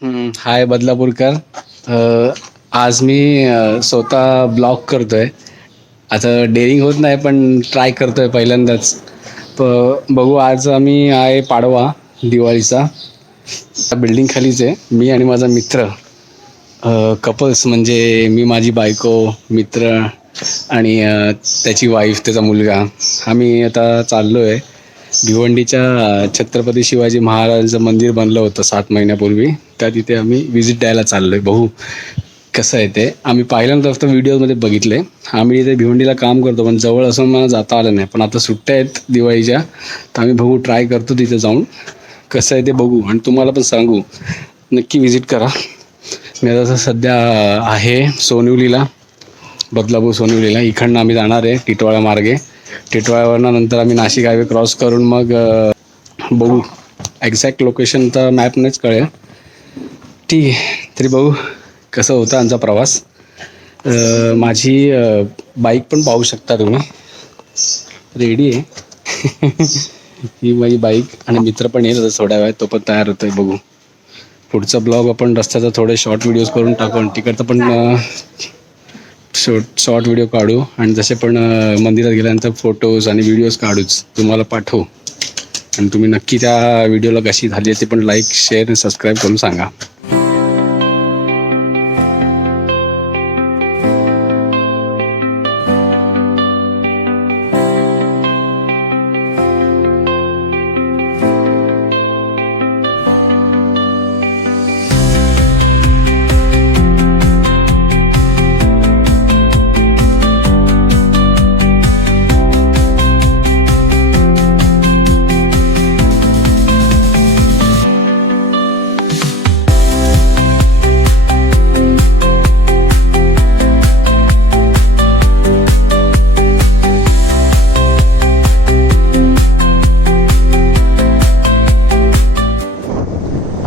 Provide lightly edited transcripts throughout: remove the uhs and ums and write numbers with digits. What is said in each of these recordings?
हाय बदलापूरकर. आज मी स्वतः ब्लॉग करतोय. आता डेअरिंग होत नाही पण ट्राय करतोय पहिल्यांदाच. बघू, आज आम्ही आहे पाडवा दिवाळीचा. बिल्डिंग खालीच आहे, मी आणि माझा मित्र. कपल्स म्हणजे मी, माझी बायको, मित्र आणि त्याची वाईफ, त्याचा मुलगा. आम्ही आता चाललो आहे भिवंडीच्या छत्रपती शिवाजी महाराजांचं मंदिर बनलं होतं 7 महिन्यापूर्वी. त्या तिथे आम्ही व्हिजिट द्यायला चाललो आहे. बघू कसं आहे ते. आम्ही पहिल्यांदा फक्त व्हिडिओमध्ये बघितले. आम्ही इथे भिवंडीला काम करतो पण जवळ असून मला जाता आलं नाही. पण आता सुट्ट्या आहेत दिवाळीच्या, तर आम्ही बघू, ट्राय करतो तिथे जाऊन कसं आहे ते बघू आणि तुम्हाला पण सांगू. नक्की व्हिजिट करा. मी आता सध्या आहे सोनिवलीला, बदलापूर सोनिवलीला. इकडनं आम्ही जाणार आहे टिटवाळा मार्गे. टिटवाळ्यावरनं नंतर आम्ही नाशिक हायवे क्रॉस करून मग बघू. एक्झॅक्ट लोकेशन तर मॅपनेच कळेल. ठीक आहे, तरी बघू कसं होतं आमचा प्रवास. माझी बाईक पण पाहू शकता तुम्ही, रेडी आहे. ही माझी बाईक आणि मित्र पण येईल आता थोड्या वेळात, तो पण तयार होतो आहे. बघू पुढचा ब्लॉग आपण रस्त्याचा थोडे शॉर्ट व्हिडिओज करून टाकू आणि तिकडचं पण शॉर्ट व्हिडिओ काढू. आणि जसे पण मंदिरात गेल्यानंतर फोटोज आणि व्हिडिओज काढूच, तुम्हाला पाठवू. आणि तुम्ही नक्की त्या व्हिडिओला कशी झाली ते पण लाईक, शेअर आणि सबस्क्राईब करून सांगा.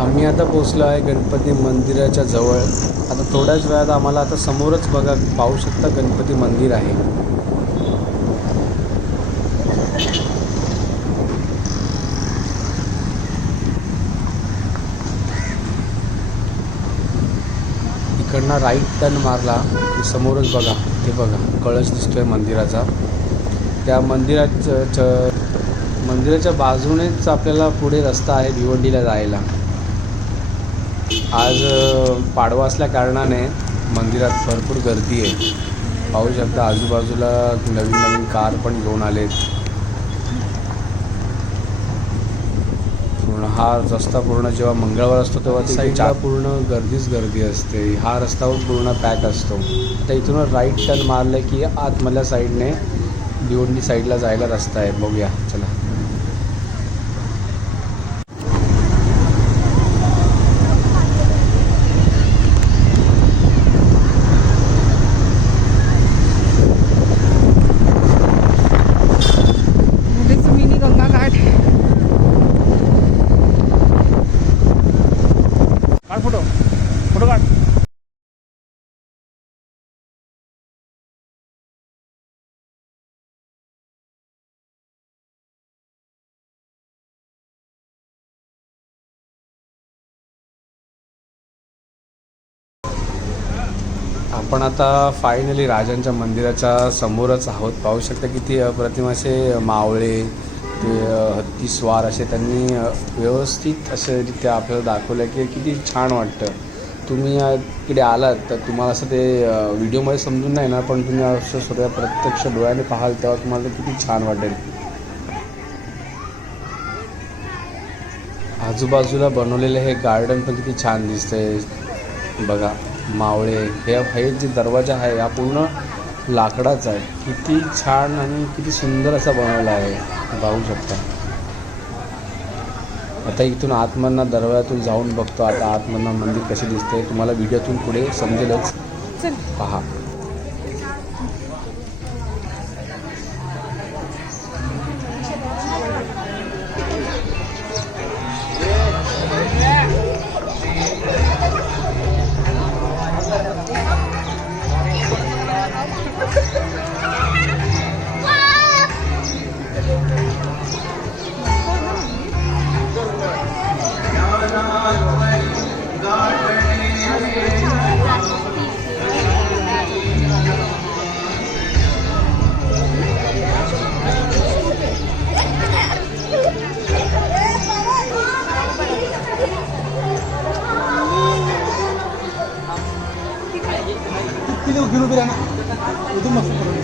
आम्ही आता पोचलो आहे गणपती मंदिराच्या जवळ. आता थोड्याच वेळात आम्हाला, आता समोरच बघा, पाहू शकता गणपती मंदिर आहे. इकडनं राईट टर्न मारला की समोरच बघा, ते बघा कळस दिसतोय मंदिराचा. त्या मंदिराच्या बाजूनेच आपल्याला पुढे रस्ता आहे भिवंडीला जायला. आज पाडवा असल्या कारणाने मंदिरात भरपूर गर्दी आहे. पाहू शकता आजूबाजूला नवीन नवीन कार पण घेऊन आलेत. पूर्ण हा रस्ता पूर्ण जेव्हा मंगळवार असतो तेव्हा साईडला पूर्ण गर्दी असते. हा रस्ता पूर्ण पॅक असतो. आता इथून राईट टर्न मारलं की आतमधल्या साईडने भिवंडी साईडला जायला रस्ता आहे. बघूया चला. फोटो काढ. आपण आता फायनली राजांच्या मंदिराच्या समोरच आहोत. पाहू शकता किती अप्रतिम असे मावळे, ते हत्ती स्वार असे त्यांनी व्यवस्थित असे रित्या आपल्याला दाखवलं की किती छान वाटतं. तुम्ही इकडे आलात तर तुम्हाला असं ते व्हिडिओमध्ये समजून नाही ना, पण तुम्ही असं स्वतः प्रत्यक्ष डोळ्याने पाहाल तेव्हा तुम्हाला किती छान वाटेल. आजूबाजूला बनवलेले हे गार्डन पण किती छान दिसतंय बघा. मावळे, हे जे दरवाजा आहे हा पूर्ण लाकडाचा आहे. किती छान आणि किती सुंदर असा बनवला आहे, पाहू शकता. आता इथून आतमधनं दरवाजातून जाऊन बघतो आता आतमधनं मंदिर कसे दिसते. तुम्हाला व्हिडिओतून पुढे समजेलच, पहा.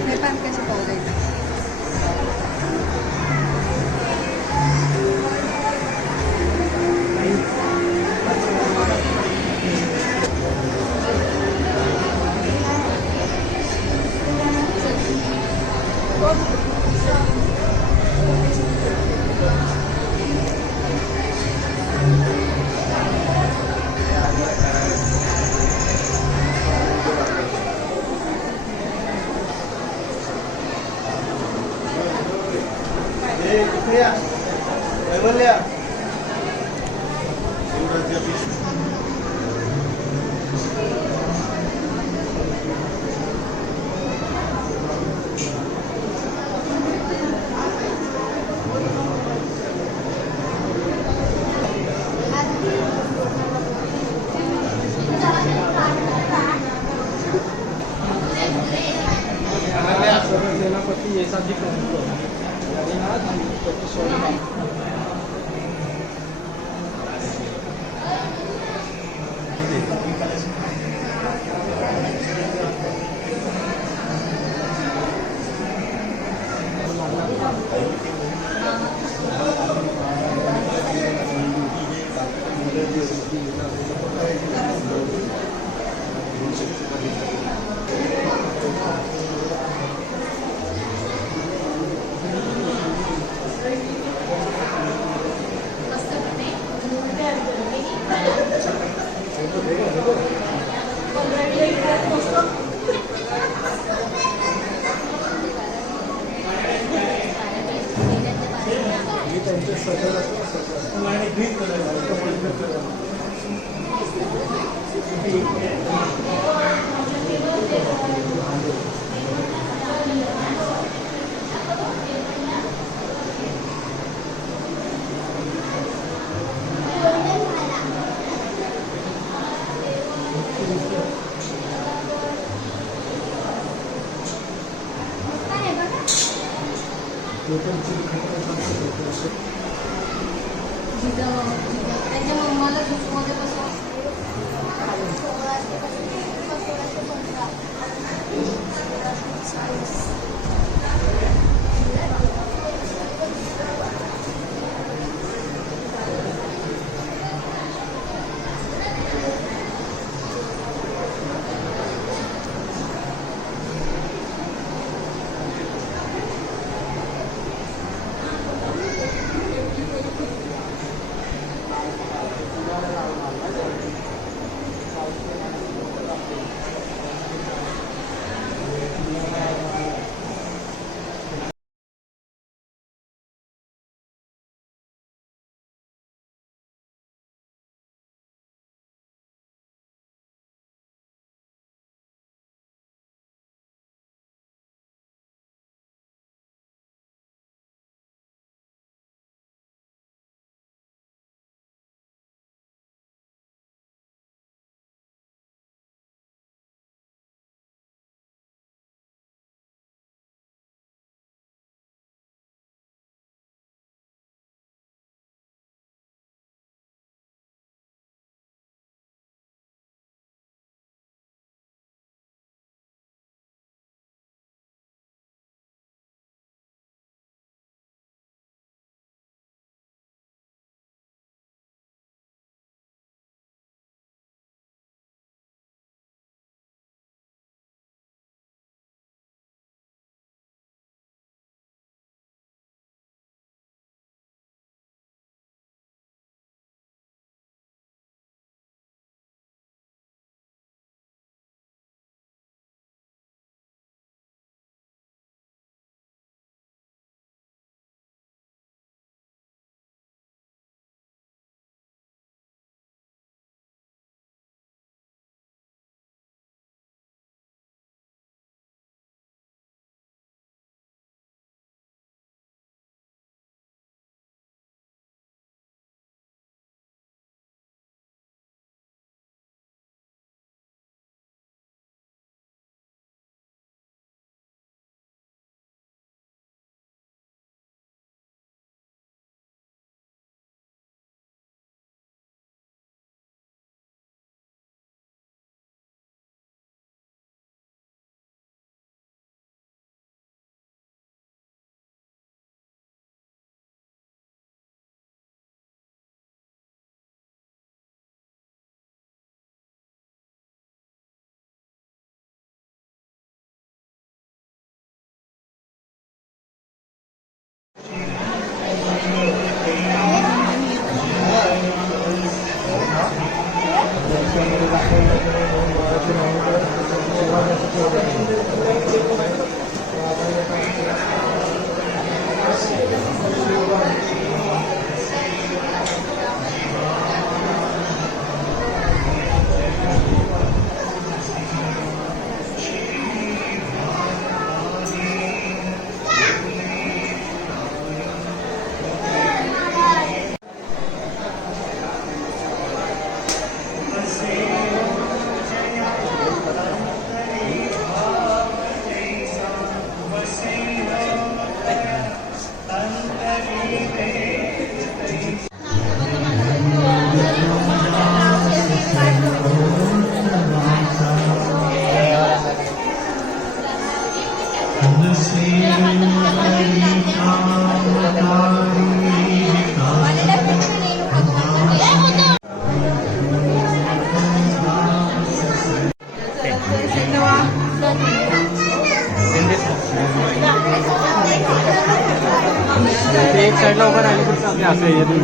हे पण कसे पावलं इथं. त्याच्या मम्माला दुसमध्ये असं येतो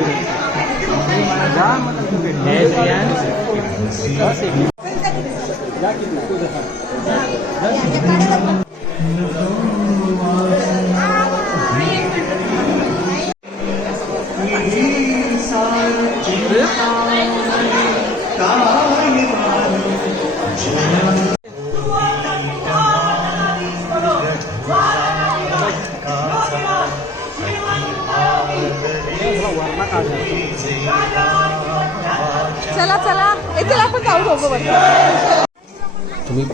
चला चला चला आपण जाऊ दोघं बरं. तुम्ही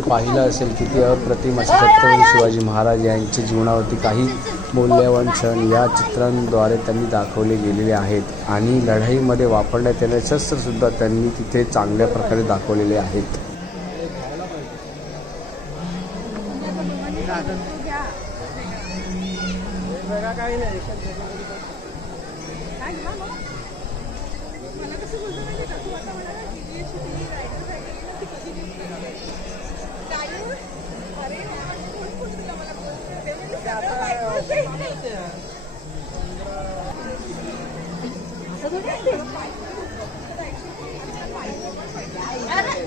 पाहिलं असेल की ते अप्रतिम असे छत्रपती शिवाजी महाराज यांच्या जीवनावरती काही मौल्यवान क्षण या चित्रांद्वारे त्यांनी दाखवले गेलेले आहेत आणि लढाईमध्ये वापरण्यात येणारे शस्त्रसुद्धा त्यांनी तिथे चांगल्या प्रकारे दाखवलेले आहेत.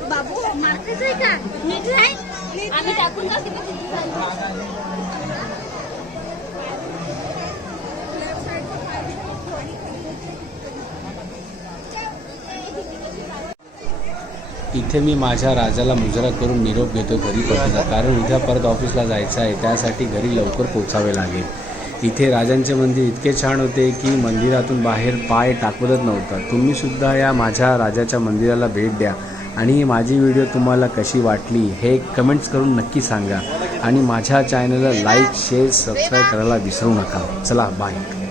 बाबू मारतेच आहे का नीट नाही आम्ही टाकून जाऊ किती इथे मी माझ्या राजाला मुजरा करून निरोप घेतो घरी परतला, कारण उद्या परत ऑफिसला जायचं आहे, त्यासाठी घरी लवकर पोचावे लागेल. इथे राजांचे मंदिर इतके छान होते की मंदिरातून बाहेर पाय टाकवतच नव्हता. तुम्हीसुद्धा या माझ्या राजाच्या मंदिराला भेट द्या आणि माझी व्हिडिओ तुम्हाला कशी वाटली हे कमेंट्स करून नक्की सांगा आणि माझ्या चॅनलला लाईक शेअर सबस्क्राईब करायला विसरू नका. चला बाय.